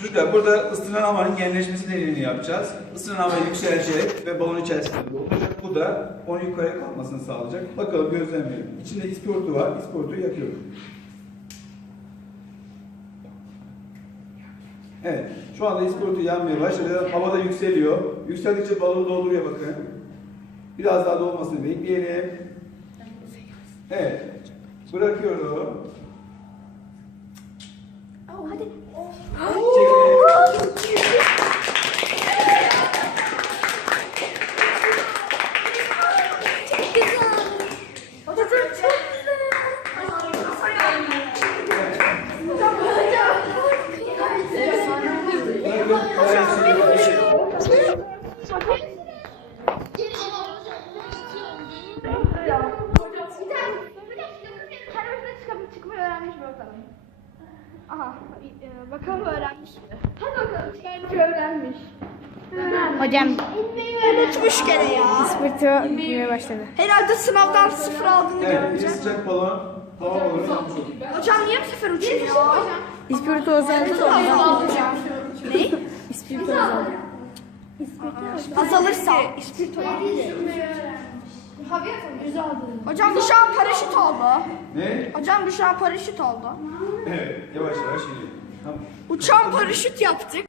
Çocuklar burada ısınan havanın genleşmesi deneyini yapacağız. Isınan hava yükselecek ve balon içerisinde olacak. Bu da onu yukarıya kalkmasını sağlayacak. Bakalım gözlemleyelim. İçinde isportu var. İsportu yakıyorum. Evet. Şu anda isportu yanmaya başladı. Havada yükseliyor. Yükseldikçe balonu dolduruyor bakın. Biraz daha dolmasını bekleyelim. Evet. Bırakıyorum. Hadi. Çekelim. Hocam çok güzel. çıkmayı öğrenmiş mi bakalım? Aha, bakalım öğrenmiş mi? Hadi bakalım, çıkarmayı öğrenmiş. Hocam Unutmuş gene ya. ispirto gitmeye başladı. Herhalde sınavdan sıfır aldığını Evet, görünce. sıcak balon hava balonu yanmış oldu. Hocam niye sefer uçuyor ya? İspirto azaldı da Ne? İspirto azaldı. Azalırsa. Hocam bu şu an paraşüt oldu. Ne? Hocam bu şu an paraşüt oldu. Evet, yavaş yavaş iniyor. Tamam. Uçan paraşüt yaptık.